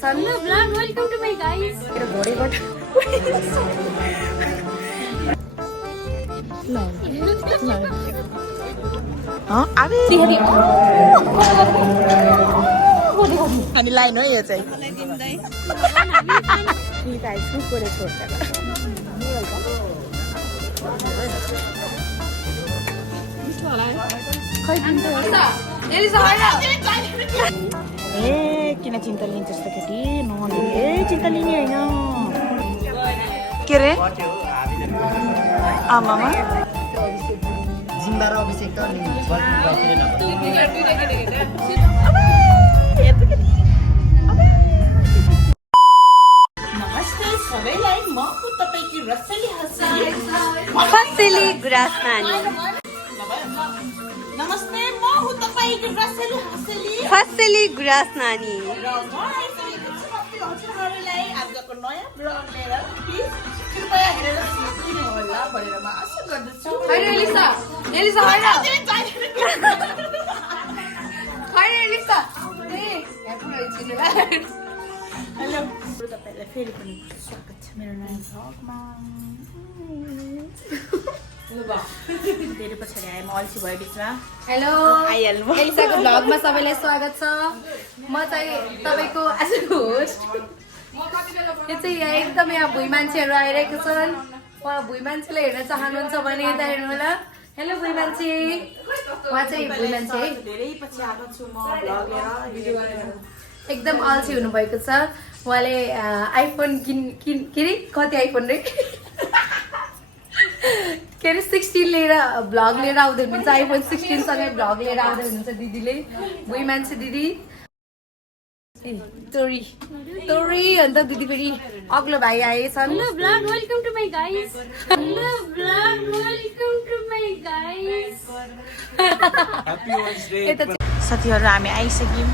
Hello vlog, welcome to my guys. घोडे got अनि line हो यो चाहिँ ए किन चिन्ता लिन्छ जस्तो केटी नलिने चिन्ता लिने होइन के रे आमामा जिम्बा र अभिषेक त नमस्ते सबैलाई म हो तपाईकी रसली Fasili Grasnani. नमस्ते म हो तपाईकी रसली हसली Fasili Grasnani. र म आइसकेको छु हजुरहरूलाई आजको नयाँ ब्लग लिएर प्लिज कृपया हेरेर सिक्नु होला भनेर म आशा गर्दछु Hi Elisa. Elisa, hi. Hi Elisa. Hey, hello तपाईलाई फेरि पनि स्वागत छ मेरो नयाँ भ्लगमा धेरै पछाडि आएँ म अल्छी भयो बिचमा हेलो आइहाल्नु एलिसाको भ्लगमा सबैलाई स्वागत छ म चाहिँ तपाईको आजको होस्ट यो चाहिँ यहाँ एकदम यहाँ भुइँ मान्छेहरू आइरहेको छन् भुइँ मान्छेले हेर्न चाहनुहुन्छ भने यता हेर्नु होला हेलो भुइँ मान्छे उहाँ चाहिँ भुइँ मान्छे है धेरै पछि आएको छु म भ्लग लिएर एकदम अल्छी हुनुभएको छ उहाँले आइफोन के अरे कति आइफोन रे के अरे 16 लिएर भ्लग लिएर आउँदै हुनुहुन्छ आइफोन 16 सँगै भ्लग लिएर आउँदै हुनुहुन्छ दिदीले भुइँ मान्छे दिदी तोरी तोरी अन्त दिदी फेरि अग्लो भाइ आएछन् hello blog welcome to my guys hello blog welcome to my guys साथीहरू हामी आइसक्यौँ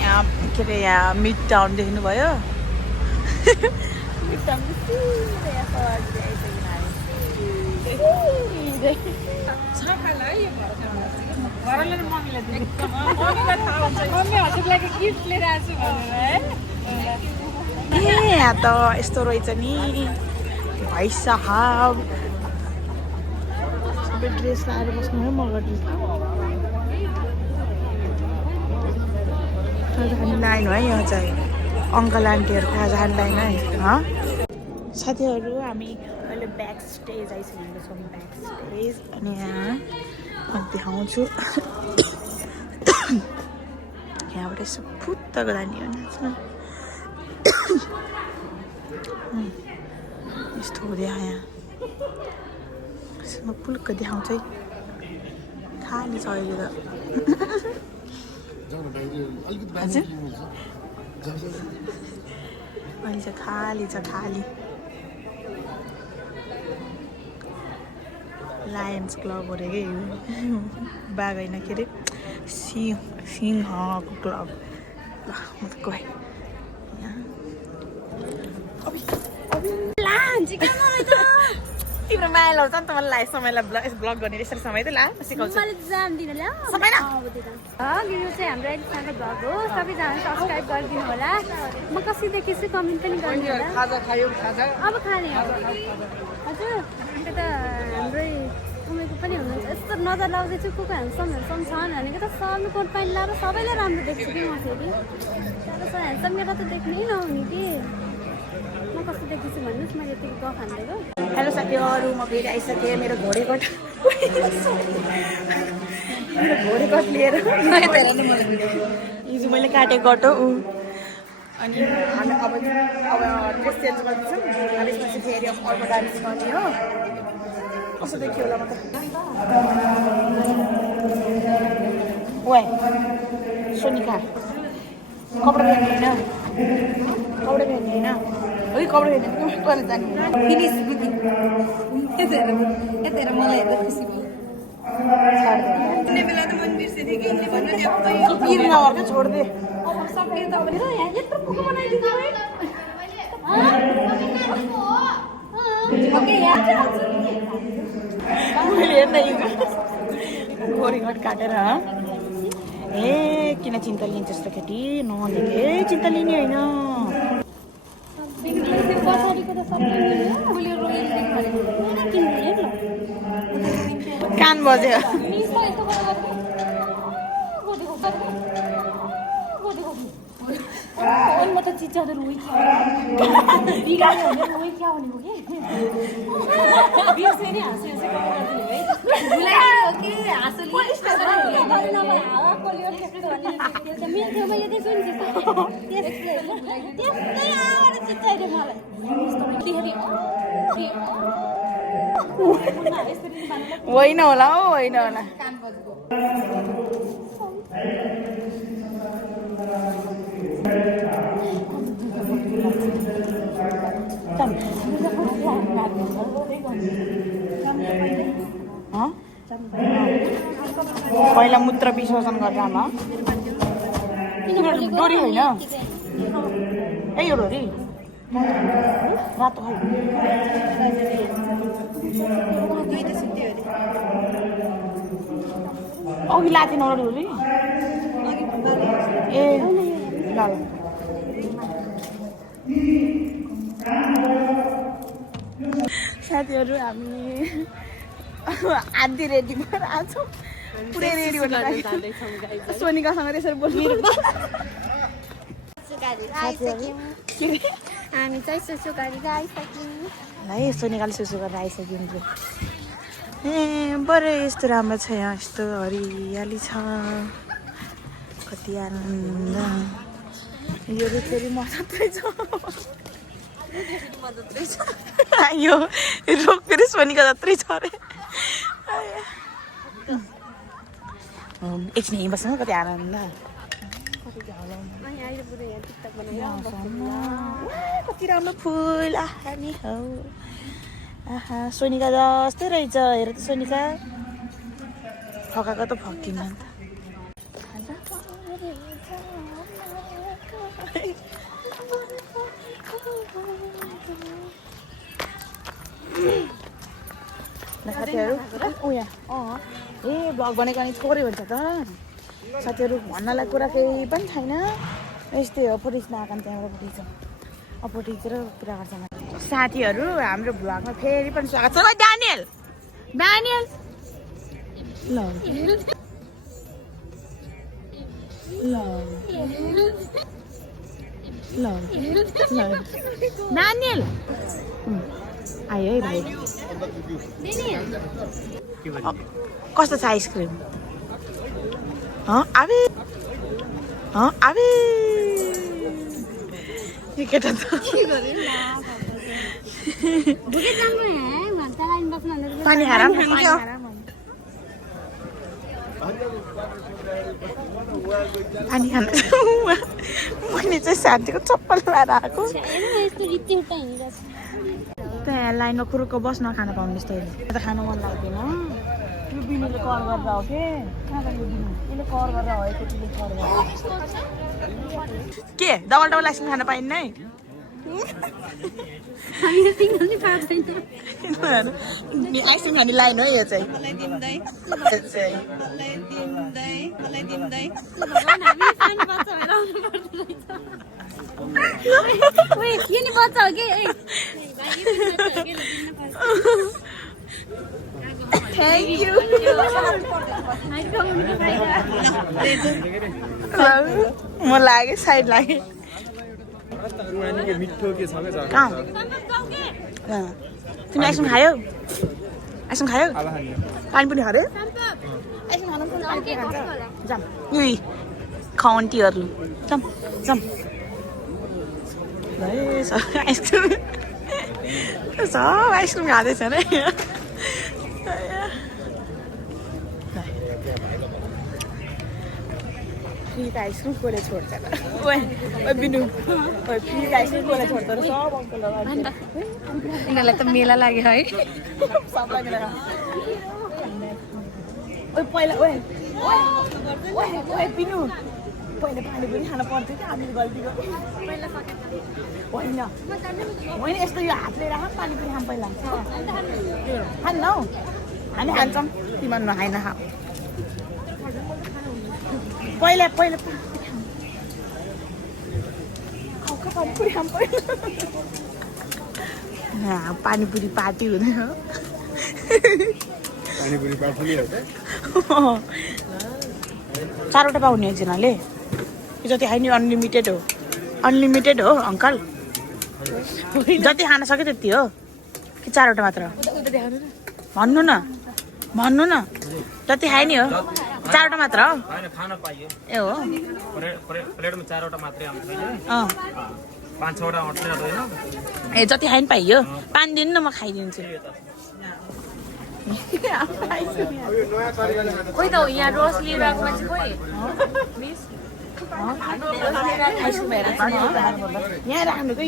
यहाँ के अरे यहाँ मिड टाउन देख्नुभयो मिड टाउन यहाँ त यस्तो रहेछ नि भाइ साहब सबै ड्रेस लाएर बस्नु है मगर लाइन है यहाँ चाहिँ अङ्कल आन्टीहरूको आज लाइन है साथीहरू हामी अहिले ब्याक स्टेज आइसकेको छौँ ब्याक स्टेज अनि यहाँ देखाउँछु यहाँबाट यसो फुत्तको जाने हो नाच्न यस्तो हुँदै यहाँ म पुल्क देखाउँछु है खाली छ अहिले त हजुर अहिले चाहिँ खाली छ खाली लायन्स क्लब हो अरे कि बाघ होइन के अरे सिंहको क्लब ल म त गएँ तिम्रो माया लाउँछ नि त मलाई समयलाई ब्लग गर्ने यसरी समय त ला सिकाउँछु समय चाहिँ हाम्रो एलिसाको भ्लग हो सबैजना सब्सक्राइब गरिदिनु होला म कसरी देखेछु कमेन्ट पनि गर्नु होला खाजा खायो खाजा अब खाने हजुर अन्त त हाम्रै उमेरको पनि हुनुहुन्छ यस्तो नजर लाउँदैछु को ह्यान्डसम ह्यान्डसम छन् भनेको त सर्नु कोट पाइन लाएर सबैले राम्रो देख्छु कि म फेरि तर ह्यान्डसम मेरो त देख्नै नहुने कि म कस्तो देखेछु भन्नुहोस् मैले यतिको गफ हान्दिएको हेलो साथीहरू म फेरि आइसकेँ मेरो घोडे गट मेरो घोडे गट लिएर हिजो मैले काटेको गट हो अनि हामी अब ड्रेस चेन्ज गर्दैछौँ अनि यसपछि फेरि अर्को डान्स गर्ने हो कस्तो देखियो होला म त वाइ सोनिका कपडा भेट्ने होइन है कपडा भेट्ने कहिले जाने फिनिस बुकिङ यता मलाई हेर्दा खुसी भयो बेला त मन बिर्सेँ कि पिर नगर्नु छोडिदिए सक्यो तपाईँले यहाँ यत्रो पुग्नु बनाइदिनु मैले हेर्दै घोडे घट काटेर ए किन चिन्ता लिन्छ जस्तो केटी नलिने ए चिन्ता लिने होइन पछाडिको त सबै मैले रोयल भनेको किन्नु नि ल कान बज्यो और म त चिच्याउँदै रोइ क्या बिगाड्यो भने रोइ क्या भनेको कि बिर्से नि हाँस्यो कि हाँसोले मेरो छेउमा यो त्यसो नि त्यस्तै आएर चिच्याइदियो मलाई होइन होला हौ होइन होला पहिला मूत्र विसर्जन गर्दा डोरी होइन ए यो डोरी रातो अघि लाथेन डोरी ए ल साथीहरू हामी आधी रेडी भएर आउँछौँ पुरै रेडी भएर सोनिकासँग त्यसरी बोल्नु हामी चाहिँ सुसु गरेर आइसक्यौँ है सोनिकाले सुसु गरेर आइसक्यौँ ए बरु यस्तो राम्रो छ यहाँ यस्तो हरियाली छ कति आनन्द यो रुखहरू मजात्रै छ यो रुख फेरि सोनिका जत्रै छ अरे एकछिन यहीँ बस्नु कति आनन्द कति राम्रो फुल आहा नि हौ आहा सोनिका जस्तै रहेछ हेर त सोनिका फकाएको त फकिन अन्त साथीहरू उया ए ब्लग बनेको अनि थोरै हुन्छ त साथीहरू भन्नलाई कुरा केही पनि छैन यस्तै हो फोटो खिच्न आएको त्यहाँबाट फोटो खिच्छ अब फोटो खिचेर कुरा गर्छ साथीहरू हाम्रो भ्लगमा फेरि पनि स्वागत छ डानियल डानियल ल ल ल ल डानियल आयो है भाइ कस्तो छ आइसक्रिम आबे आबे यो केटा त पानी खाएर पानी खान मैले चाहिँ साथीको चप्पल लगाएर आएको त्यहाँ लाइनमा कुरुको बस्न खान पाउने जस्तो त खानु मन लाग्दैन यो बिनुले कर गरेर हो के यसले कर गरेर हो केटीले कर गरेर के डबल डबल आइसक्रिम खान पाइन्न है आइसक्रिम खाने लाइन हो यो चाहिँ Thank you. म लागे साइड लागे कहाँ तिमी आइसक्रिम खायौ आइसक्रिम खायौ पानी पनि खायो जाम यही खन्टीहरू जाम जाम आइसक्रिम सब आइसक्रिम खाँदैछ अरे फ्रीको आइसक्रिम कसले छोड्छ बिनु फ्रीको आइसक्रिम कसले छोड्छ सब अङ्कल यिनीहरूलाई त मेला लाग्यो है सबलाई मिलाएर पहिला बिनु पहिला पानीपुरी खान पर्थ्यो कि हामीले गल्ती गर्यो होइन होइन यस्तो यो हातले राख पानीपुरी खाऊँ पहिला खान्न हौ हामी खान्छौँ तिमीहरू नखाइन खा पहिला पानीपुरी खाऊँ पहिला पानीपुरी पार्टी हुँदैन पानीपुरी पार्टी हो त 4वटा पाउने एकजनाले जति खाइ नि अनलिमिटेड हो अङ्कल जति खान सक्यो त्यति हो कि 4वटा मात्र भन्नु न जति खाइ नि हो 4वटा मात्र हो खान पाइयो ए हो प्लेटमा 4वटा मात्रै आउँछ 5-6वटा अट्दैन होइन ए जति खाइ नि पाइयो 5 दिन न म खाइदिन्छु कोही त यहाँ रोस लिएर आएको मान्छे कोही मिस यहाँ राख्नु कि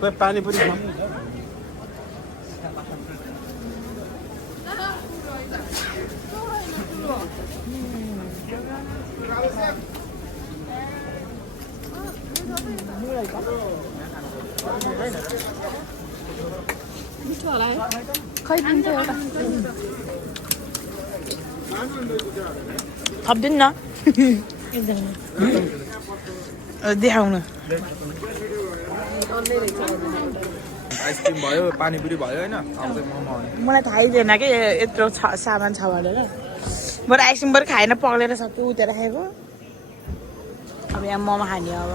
कोही पानीपुरी खाऊँ खै दिन्छ एउटा थप्दिनु न देखाउनु आइसक्रिम भयो पानीपुरी भयो होइन अब चाहिँ मोमो मलाई थाहै थिएन कि यत्रो सामान छ भनेर बरु आइसक्रिम बरु खाएन पग्लेर सबै उतेर राखेको अब यहाँ मोमो खाने अब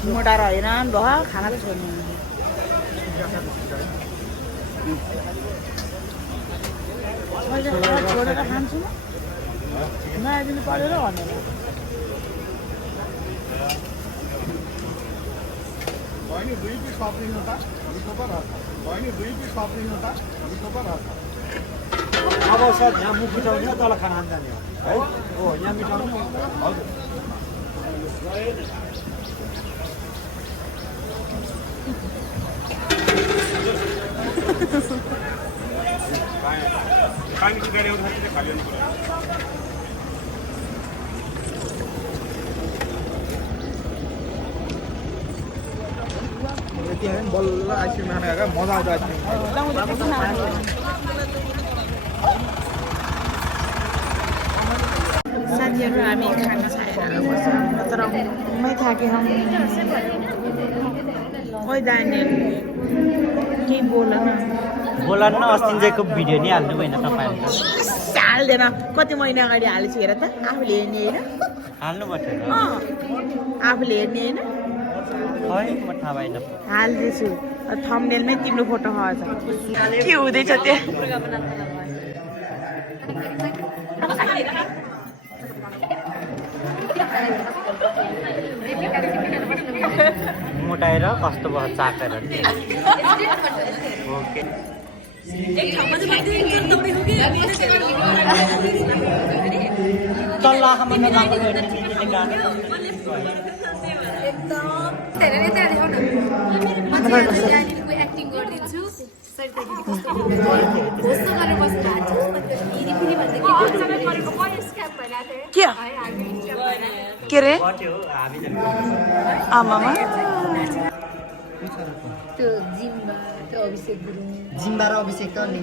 मोटा रहेन भयो खाना त छोड्नु छोडेर खान्छु नआइदिनु परेर भनेर बहिनी 2 पिस थपिदिनु त निको पो रहेछ बहिनी 2 पिस थपिदिनु त निको पो रहेछ अब सर यहाँ मुख मिठाउने हो तल खाना जाने हो है हो यहाँ मिठाउने हजुर पानीको गाडी आउँछ खाली हुनु पर्यो यति होइन बल्ल आइसक्रिम खान आएको मजा आउँछ आइसक्रिम साथीहरू हामी खाना खाएर तर मैं थाके हम ओइ दानियल केही बोल न अस्तिको भिडियो नि हाल्नु भएन तपाईँहरूले हाल्दैन कति महिना अगाडि हालेछु हेर त आफूले हेर्ने होइन हाल्नु पर्थ्यो आफूले हेर्ने होइन खै म थाहा भएन हाल्दैछु थम्बनेलमै तिम्रो फोटो आउँछ के हुँदैछ त्यहाँ मोटाएर कस्तो भयो चाकेर ओके तल्ला खाना एक्टिङ गरिदिन्छु के रे आमामा त्यो जिम्बा त्यो अभिषेक गुरुङ जिम्बा र अभिषेक त नि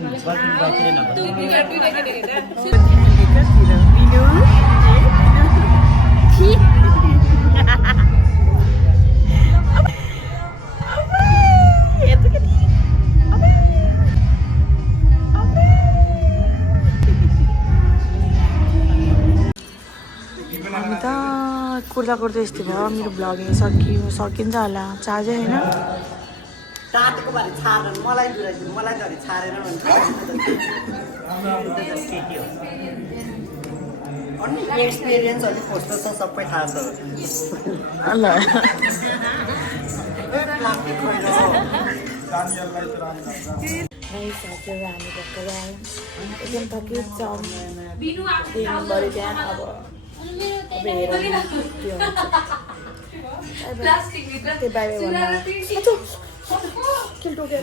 हामी त कुर्दा कुर्दा यस्तो भयो मेरो भ्लगिङ सकिन्छ होला चार्जै होइन टाटको बारे छाडेर मलाई धरि छाडेर अनि एक्सपिरियन्स अलि कस्तो छ सबै थाहा छ ल साथीहरू हामी भर्खर आयौँ एकदम थकित छ दिनभरि त्यहाँ अब हेरौँ के हुन्छ त्यही बाहिर भन्नु के टोक्यो